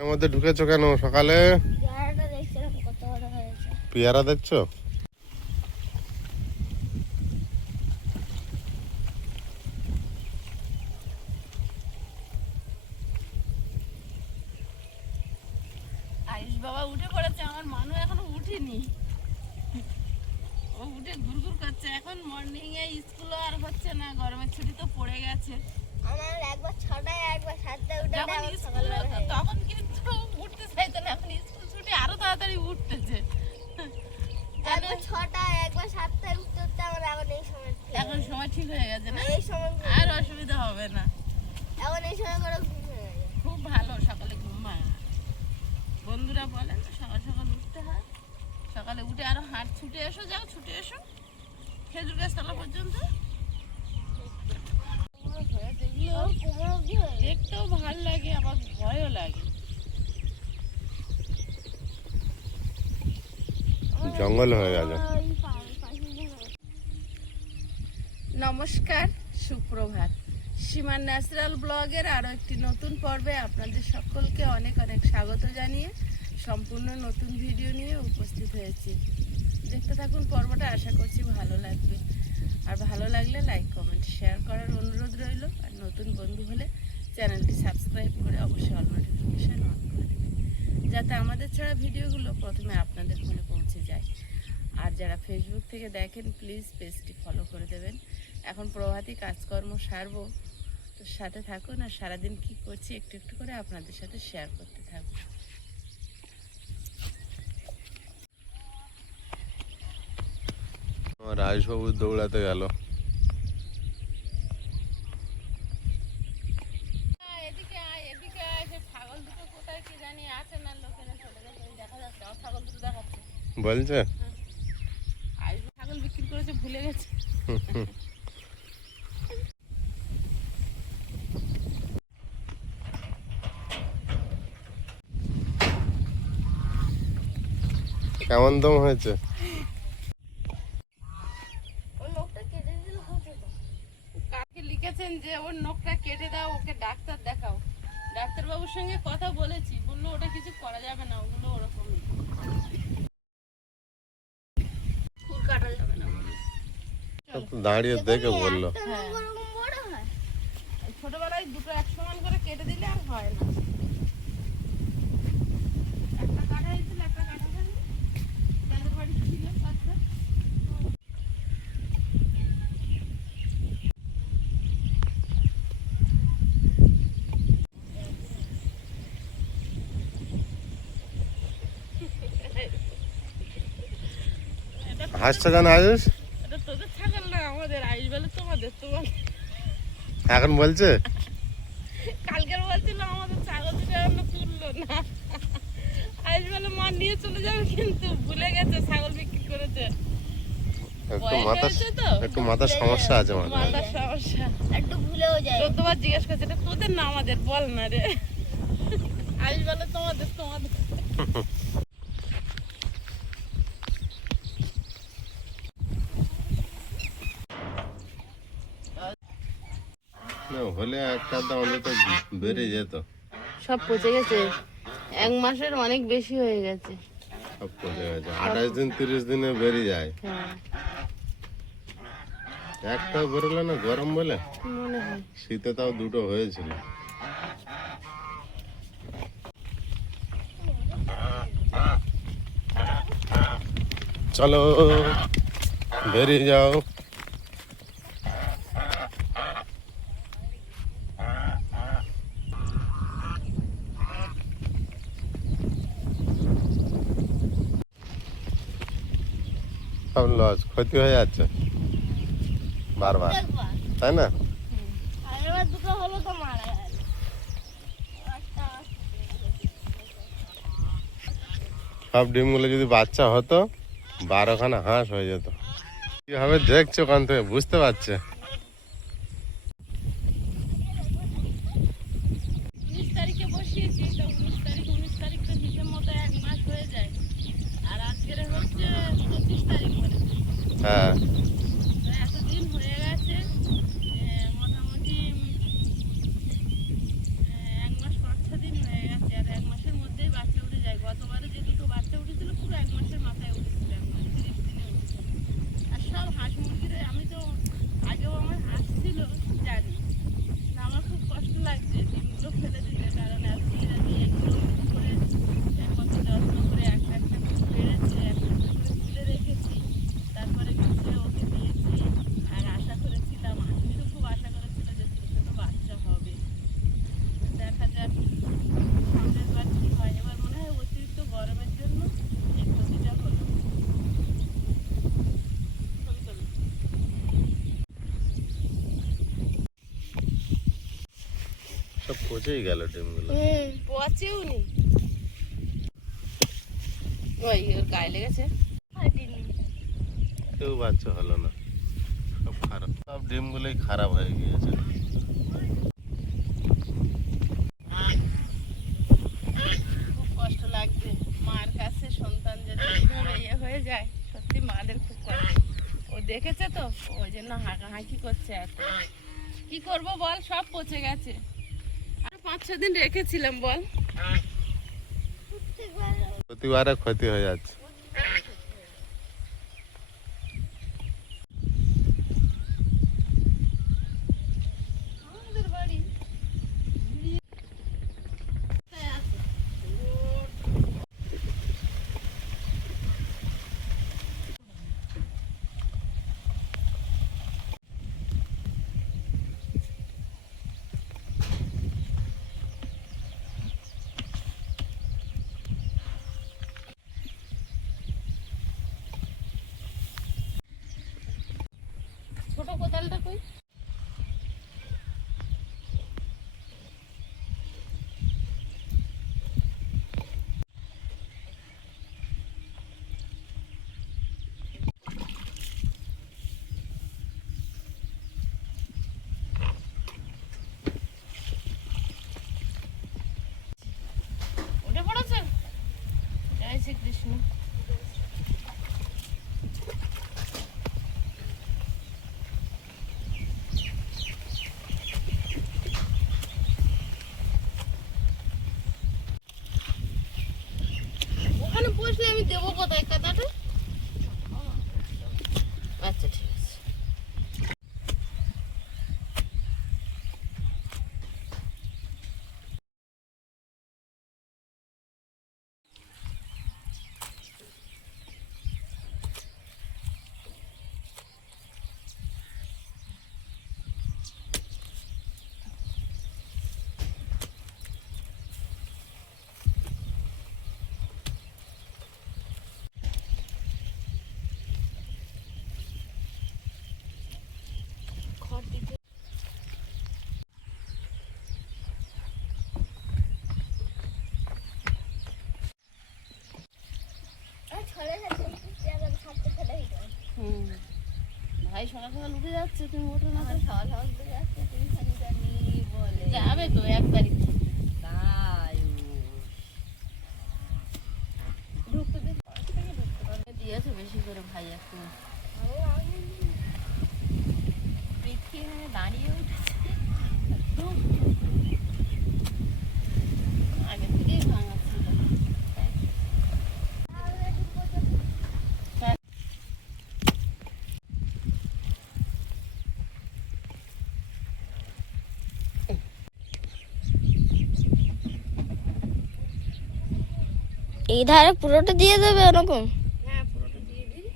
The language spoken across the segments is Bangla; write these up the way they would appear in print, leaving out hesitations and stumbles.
এর মধ্যে ঢুকেছো কেন সকালে? পেয়ারা দেখছো? আয়ুষ বাবা উঠে পড়েছে, আমার মানু এখনো উঠেনি। ও উঠে ঘুরঘুর করছে। এখন মর্নিং এ স্কুল আর হচ্ছে না, গরমের ছুটি তো পড়ে গেছে। আমার একবার 6টায় একবার 7টায় উঠে যখন স্কুল হতো তখন কিন্তু উঠতে চাইতো না, এখন স্কুল ছুটি আরো তাড়াতাড়ি উঠতেছে। একবার 6টায় একবার 7টায় উঠতে হতো, আমার এখন এই সময় এখন সময় ঠিক হয়ে গেছে না, এই সময় আর অসুবিধা হবে না। এখন এই সময় করে ঘুম হয়ে যায়। খুব ভালো সকালে ঘুম ভাঙা। বন্ধুরা বলেন সকাল সকাল উঠতে হয়, সকালে উঠে আরো হাঁট ছুটে এসো, যাও ছুটে এসো খেজুর গাছ তলা পর্যন্ত। দেখতেও ভাল লাগে, আবার ভয়ও লাগে। জঙ্গল হয়ে গেল। নমস্কার, সুপ্রভাত। সীমার ন্যাচারাল ব্লগের আরো একটি নতুন পর্বে আপনাদের সকলকে অনেক অনেক স্বাগত জানিয়ে সম্পূর্ণ নতুন ভিডিও নিয়ে উপস্থিত হয়েছি। দেখতে থাকুন পর্বটা, আশা করছি ভালো লাগবে। আর ভালো লাগলে লাইক কমেন্ট শেয়ার করার অনুরোধ রইল। আর নতুন বন্ধু হলে চ্যানেলটি সাবস্ক্রাইব করে অবশ্যই অল নোটিফিকেশান অন করে দেবেন, যাতে আমাদের ছাড়া ভিডিওগুলো প্রথমে আপনাদের ফোনে পৌঁছে যায়। আর যারা ফেসবুক থেকে দেখেন প্লিজ পেজটি ফলো করে দেবেন। এখন প্রভাতী কাজকর্ম সারবো, তো সাথে থাকুন। আর সারাদিন কি করছি একটু একটু করে আপনাদের সাথে শেয়ার করতে থাকবো। আমার আয়ুষবাবু দৌড়াতে গেল। এদিকে আয়, এদিকে আয়। সে ছাগল দুটো কোথায় কি জানি আছে না, লোকেরা চলে গেছে, ওই দেখা যাচ্ছে আমার ছাগল দুটো দেখাচ্ছে। বলছে আয়ুষ ছাগল বিক্রি করেছে, ভুলে গেছে। কেমন দম হয়েছে? ওর নখটা কেটে দিলে হতো তো। কাকে লিখেছেন যে ওর নখটা কেটে দাও, ওকে ডাক্তার দেখাও। ডাক্তারবাবুর সঙ্গে কথা বলেছি, বললো ওটা কিছু করা যাবে না, ওগুলো ওরকমই, খুর কাটা যাবে না বললো। দাঁড়িয়ে দেখে বললো। একটা নখ ওরকম বড় হয়। ছোটবেলায় দুটো এক সমান করে কেটে দিলে আর হয় না। একটা কাটা হয়েছিল, একটা কাটা হয়নি। যাদের বাড়ি ছিল বাচ্চা। হাসছো কেন আয়ুষ? এটা তোদের ছাগল না, আমাদের। আইস বলে তোমাদের, তোমার। এখন বলছে কালকের বলছিল আমাদের ছাগল দুটো এখনো তুললো না। আইস বলে মা নিয়ে চলে যাবে, কিন্তু ভুলে গেছে ছাগল বিক্রি করেছে। একটু মাথার সমস্যা আছে। মাথার সমস্যা, একটু ভুলেও যায়। 14 বার জিজ্ঞেস করছে এটা তোদের না আমাদের, বল না রে। আইস বলে তোমাদের, তোমাদের। হলে একটা অন্তত বেড়ে যেত। সব পচে গেছে, 1 মাসের অনেক বেশি হয়ে গেছে। সব পচে গেছে। 28 দিন 30 দিনে বেরিয়ে যায়। হ্যাঁ, একটাও বেরোলো না গরম বলে। মনে হয়। শীতে তাও দুটো হয়েছিল। চলো বেরিয়ে যাও। সব লস, ক্ষতি হয়ে যাচ্ছে বারবার, তাই না? আগেরবার দুটো হলো তো মারা গেল। সব ডিমগুলো যদি বাচ্চা হতো 12খানা হাঁস হয়ে যেত। কিভাবে দেখছো ওখান থেকে বুঝতে পারছে? 19 তারিখে বসিয়েছি, তো 19 তারিখ তো হিসেব মতো 1 মাস হয়ে যায়। আর আজকের হচ্ছে 25 তারিখ মানে। হ্যাঁ, তো এতদিন হয়ে গেছে, মোটামুটি 1 মাস 5-6 দিন হয়ে গেছে। আর 1 মাসের সব পচেই গেল ডিমগুলো। পচেও নি। ওই ওর গায়ে লেগেছে। কেউ বাচ্চা হলো না, সব খারাপ, সব ডিমগুলোই খারাপ হয়ে গিয়েছে। খুব কষ্ট লাগছে মার কাছে সন্তান যদি এইভাবে ইয়ে হয়ে যায়, সত্যি মাদের খুব কষ্ট। ও দেখেছে তো, ওই জন্য হাঁকি করছে এত। কি করব বল, সব পচে গেছে। আর 5-6 দিন রেখেছিলাম বল। প্রতিবারে ক্ষতি হয়ে যাচ্ছে। আমাদের বাড়ি ছোট কোদালটা কই? উঠে পড়েছে। জয় শ্রীকৃষ্ণ। ওখানে বসলে আমি দেবো কোথায় কাদাটা? আচ্ছা ঠিক আছে। খড় দিতে ভাই সকাল সকাল উঠে যাচ্ছে, তুমি ওঠো না? যাবে তো 1 তারিখ দিয়েছে বেশি করে ভাই। এখন পৃথ্বী এখানে দাঁড়িয়ে উঠেছে, একদম আগে থেকেই ভাঙা ছিল। এই ধারে পুরোটা দিয়ে দেবে এরকম? হ্যাঁ পুরোটা দিয়ে দিই।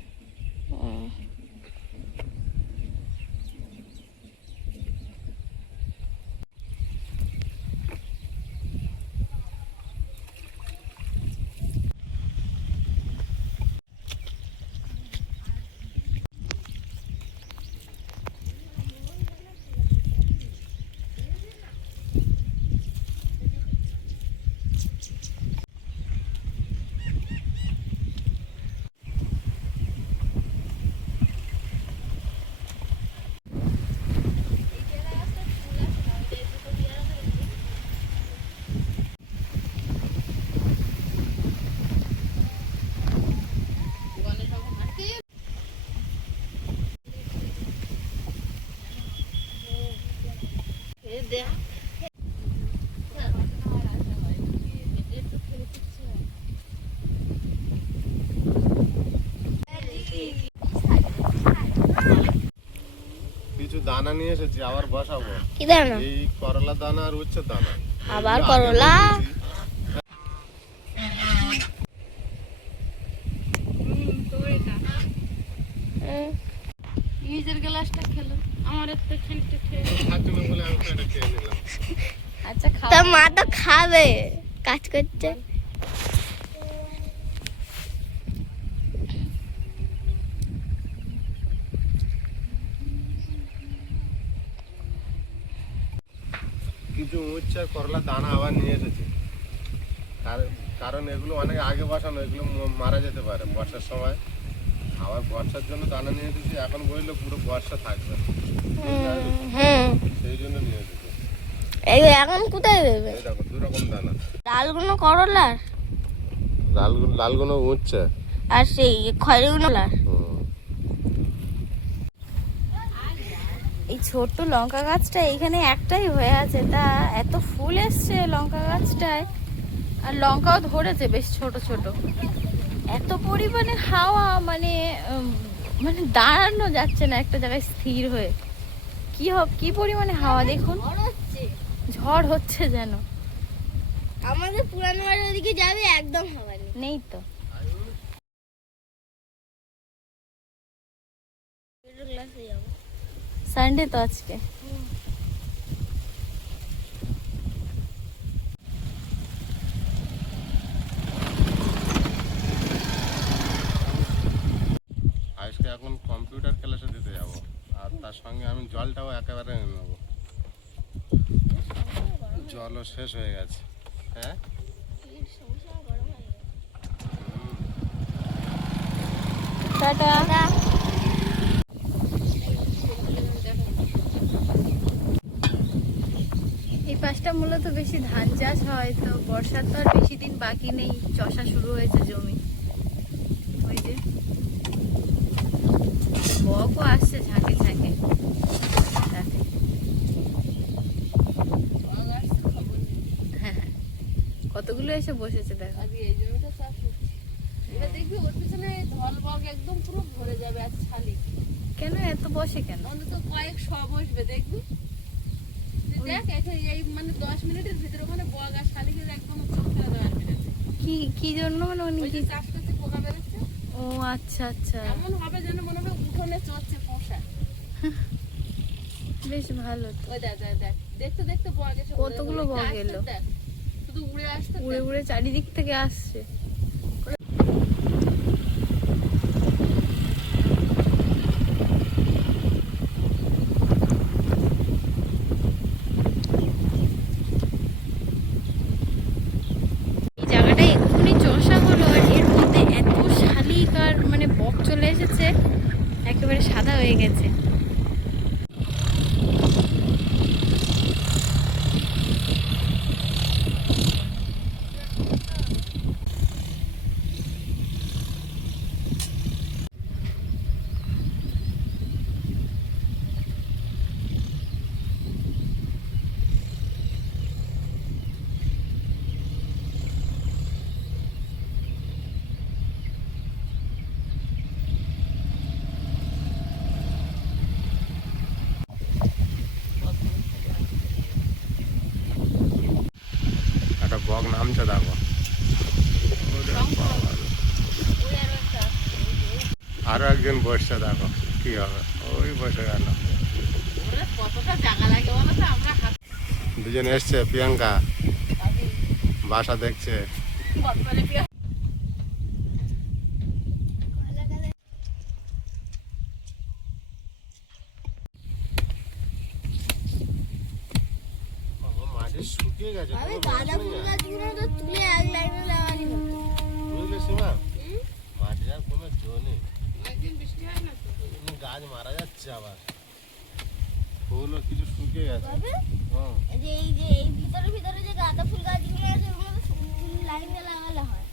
কিছু দানা নিয়ে এসেছি, আবার বসাবো। কি দানা? এই করলা দানা আর উচ্ছে দানা। আবার করলা? নিজের গ্লাসটা খেলো, আমার একটা খানিকটা খেয়ে। খাচ্ছিল বলে আমি এটা খেয়ে নিলাম। আচ্ছা খাও। তা মা তো খাবে, কাজ করছে। কিছু উচ্ছে করলা দানা আবার নিয়ে এসেছে। কারণ এগুলো অনেক আগে বসানো, এগুলো মারা যেতে পারে বর্ষার সময়। আবার বর্ষার জন্য দানা নিয়ে এসেছি, এখন বললে পুরো বর্ষা থাকবে, সেই জন্য নিয়ে এসেছি। এই এখন কোথায় দেবে? এই দেখো 2 রকম দানা, ডালগুলো করলার লালগুলো উচ্ছে আর সেই খয়রিগুলো লার। এই ছোট্ট লঙ্কা গাছটা এখানে একটাই হয়ে আছে, তা এত ফুল এসছে লঙ্কা গাছটায়, আর লঙ্কাও ধরেছে বেশ ছোট ছোট। এত পরিমাণে হাওয়া, মানে মানে দাঁড়ানো যাচ্ছে না একটা জায়গায় স্থির হয়ে। কি পরিমাণে হাওয়া দেখুন, ঝড় হচ্ছে যেন। আমাদের পুরানো বাড়ির ওদিকে যাবে, একদম হাওয়া নেই তো। সানডে তো আজকে। আজকে এখন কম্পিউটার ক্লাসে দিতে যাব, আর তার সঙ্গে আমি জলটাও একেবারে এনে নেবো। জলও শেষ হয়ে গেছে। হ্যাঁ, টাটা। এই পাশটা মূলত বেশি ধান চাষ হয়, তো বর্ষার তো আর বেশি দিন বাকি নেই, চষা শুরু হয়েছে জমি। ওই যে বকও আসছে ঝাঁকে ঝাঁকে। হ্যাঁ, কতগুলো এসে বসেছে দেখো। এই জমিটা চাষ হচ্ছে, এবার দেখবি ওর পিছনে ধল বক একদম পুরো ভরে যাবে। আর ছালি কেন এত বসে, কেন অন্তত কয়েক বসবে দেখবি। দেখ এই মানে 10 মিনিটের ভিতরে মানে বগ আর শালিকের একদম চোখ ফেলে দেওয়ার বেরোচ্ছে। কি জন্য? মানে উনি কি চাষ করছে, পোকা বেরোচ্ছে। ও আচ্ছা আচ্ছা, এমন হবে যেন মনে হবে উঠোনে চড়ছে পোষা। বেশ ভালো তো। ওই দেখ দেখ দেখ, দেখতে দেখতে বগ এসে কতগুলো বগ এলো, শুধু উড়ে আসছে, উড়ে উড়ে চারিদিক থেকে আসছে। মানে বক চলে এসেছে, একেবারে সাদা হয়ে গেছে। বক নামছে দেখো, আরো একজন বসছে দেখো, কি হবে, ওই বসে গেল। দুজন এসছে, প্রিয়াঙ্কা বাসা দেখছে। মাটি শুকিয়ে গেছে, তুলে এক লাইনে লাগানি হতো। বুঝলে সীমা, মাটির আর কোনো জো নেই, গাছ মারা যাচ্ছে, আবার ফুলও কিছু শুকিয়ে গেছে। এই যে এই ভিতরে ভিতরে যে গাঁদা ফুল গাছগুলো আছে, ওগুলো ফুল লাইনে লাগালে হয়।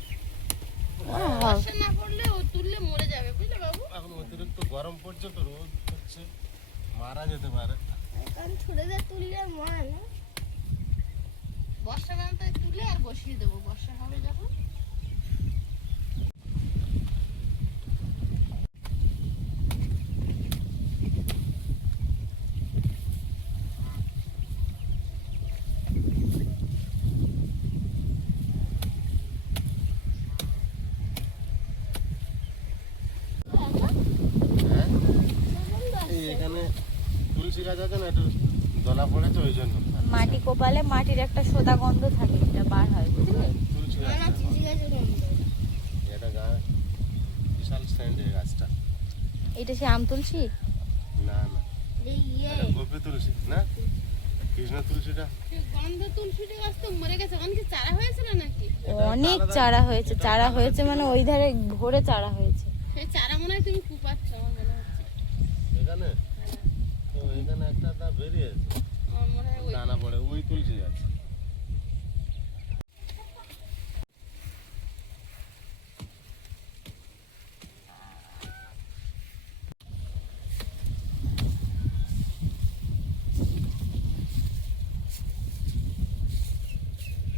বর্ষা না পড়লে ও তুললে মরে যাবে, বুঝলে বাবু। এখন অতিরিক্ত গরম পড়ছে তো, রোদ হচ্ছে, মারা যেতে পারে। এখন ছুড়ে দিয়ে তুললে আর মরে না। বর্ষাকালে তুলে আর বসিয়ে দেবো, বর্ষা হবে যখন। এখানে তুলসী গাছ আছে না, একটু দলা পড়েছে, ওই জন্য। মাটি কোপালে মাটির একটা সোদা গন্ধ থাকে, এটা বার হয়, বুঝলি? তুলসী গাছ, এটা গাছ বিশাল স্ট্যান্ড, এই গাছটা। এটা সে আম তুলসী? না না, এটা গোপী তুলসী না, কি কৃষ্ণ তুলসীটা গন্ধ তুলসী গাছ তো মরে গেছে, অনেক চারা হয়েছিল নাকি? অনেক চারা হয়েছে, চারা হয়েছে মানে ওই ধারে ভরে চারা হয়েছে। সেই চারা মনে হয় তুমি কুপাচ্ছ আমার মনে হচ্ছে। এখানে তো এখানে একটা বেরিয়েছে আমার মনে হয় ওই দানা পড়ে, ওই তুলসী গাছ।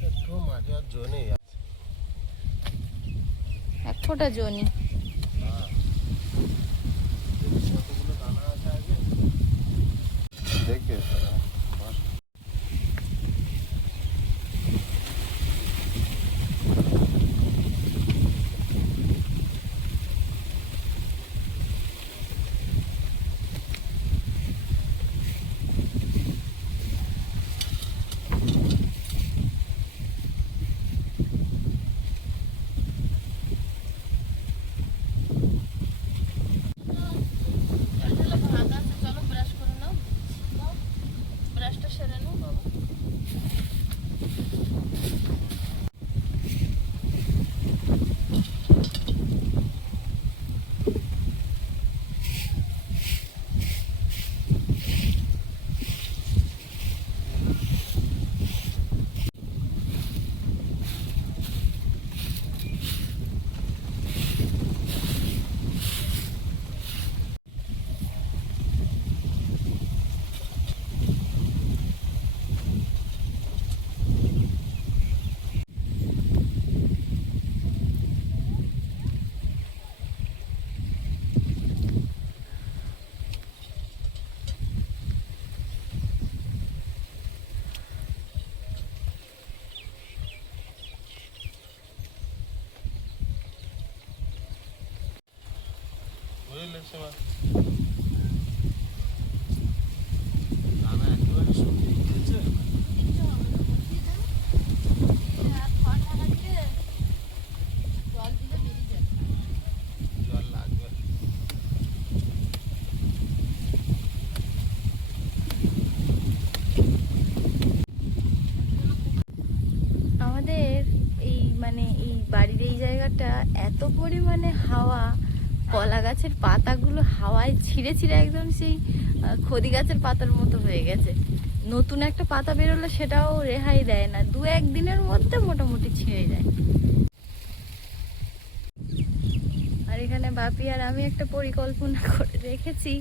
একটু মাটি আর জো নেই। এক ফোঁটা জনি। কতগুলো দানা আছে আগে দেখবে। ভাত আছে, চলো ব্রাশ করে নাও। ব্রাশটা সেরে নাও বাবা। বুঝলে সীমা, দানা একেবারে শুকিয়ে গিয়েছে। জল লাগবে। আমাদের এই মানে এই বাড়ির এই জায়গাটা এত পরিমাণে হাওয়া, কলা গাছের পাতাগুলো হাওয়ায় ছিঁড়ে ছিঁড়ে একদম সেই খদি গাছের পাতার মতো হয়ে গেছে। নতুন একটা পাতা বেরোলে সেটাও রেহাই দেয় না, দু একদিনের মধ্যে মোটামুটি ছিঁড়ে যায়। আর এখানে বাপি আর আমি একটা পরিকল্পনা করে রেখেছি,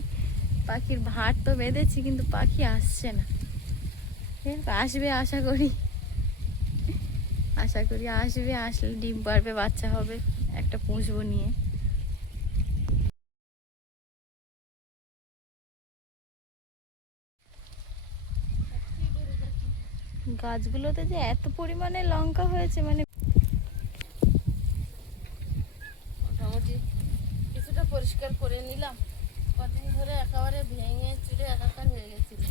পাখির ভাঁড় তো বেঁধেছি কিন্তু পাখি আসছে না। আসবে আশা করি, আশা করি আসবে, আসলে ডিম পারবে, বাচ্চা হবে, একটা পুষবো নিয়ে। গাছগুলোতে যে এত পরিমাণে লঙ্কা হয়েছে মানে মোটামুটি কিছুটা পরিষ্কার করে নিলাম। কদিন ধরে একেবারে ভেঙে চুরে একাকার হয়ে গেছিল।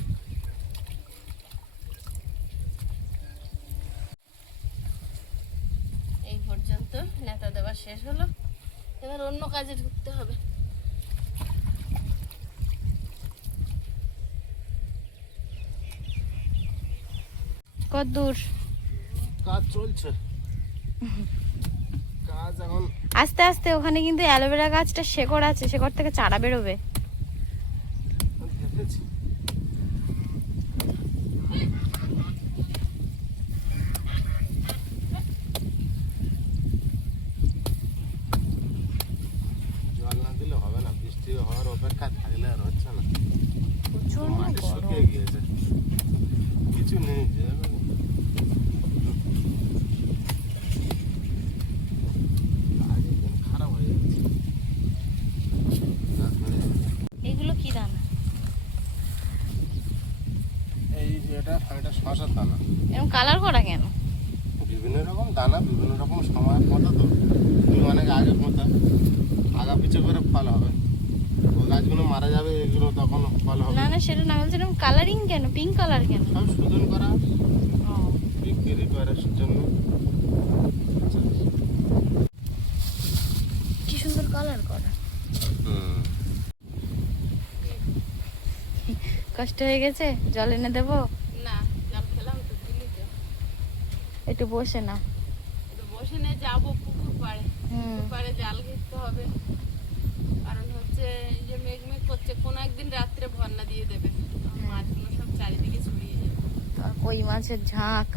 এই পর্যন্ত নেতা দেওয়া শেষ হলো, এবার অন্য কাজে ঢুকতে হবে। কদ্দূর কাজ চলছে, কাজ এখন আস্তে আস্তে। ওখানে কিন্তু অ্যালোভেরা গাছটা শেকড় আছে, শেকড় থেকে চারা বেরোবে। দেখেছি। জল না দিলে হবে না, বৃষ্টি হওয়ার অপেক্ষা থাকলে আর হচ্ছে না। প্রচন্ড মাটি গরম। শুকিয়ে গিয়েছে, কিছু নেই। কাজ একদম খারাপ হয়ে যাচ্ছে। এগুলো কি দানা? এই এটা শশার দানা। এরকম কালার করা কেন? বিভিন্ন রকম দানা বিভিন্ন রকম সময়ের মতো তো, তুমি অনেক আগের মতো আগা পিছিয়ে করে ফল হবে। ওই গাছগুলো মারা যাবে, এগুলো তখন ফল হবে। না না, সেটা না, বলছি এরকম কালারিং কেন, পিঙ্ক কালার কেন? সব শোধন করা ও, বিক্রি করার জন্য। কি সুন্দর কালার করা। কষ্ট হয়ে গেছে, জল এনে দেবো? না, একটু বসে না। একটু বসে নিয়ে যাবো পুকুর পাড়ে। হুম। পুকুর পাড়ে জাল ঘিরতে হবে, কারণ হচ্ছে এই যে মেঘ করছে, কোনো একদিন রাত্রে বন্যা দিয়ে দেবে, মাছগুলো সব চারিদিকে ছড়িয়ে যাবে। আর কই মাছের ঝাঁক।